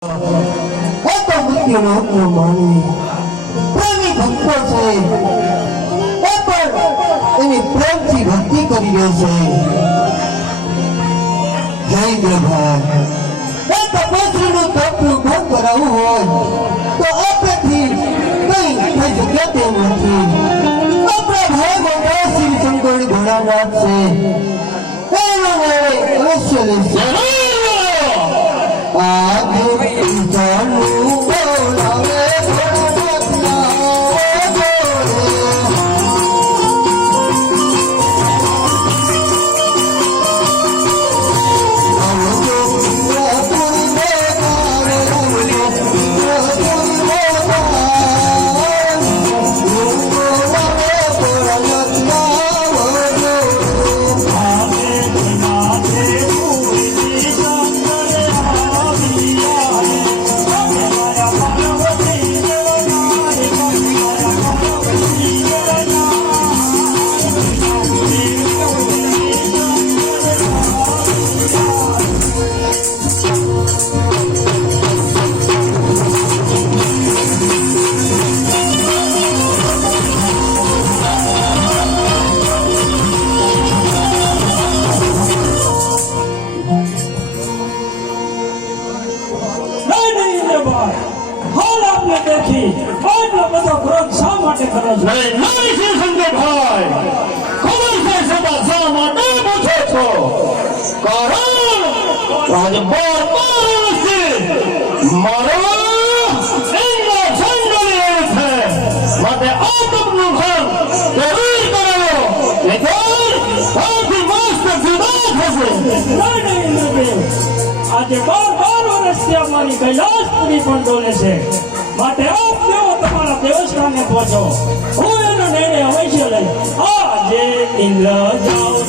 તો મૃત્યુનો ઉપનો માનવી પ્રેમી ભક્તો છે એ પણ એની પ્રેમથી ભક્તિ કરી રહ્યો છે. જય પ્રભા એ તપસ્વીનું તપનું ભંગ કરાવવું હોય તો આપણાથી કઈ થઈ શક્ય તેમ નથી. આપણા ભાઈ ગોડા શ્રી શંકર ભોળાનાથ છે એનો નિર્ણય અવશ્ય લેશે. આજે જાણું બોલાવે આજે 12 વર્ષથી અમારી કૈલાસપુરી પણ ડોલે છે. માટે આપ તેઓ તમારા દેવસ્થાને પહોંચો. હું એનો નિર્ણય અવશ્ય લઈ આજે ઇન્દ્ર જાઉં.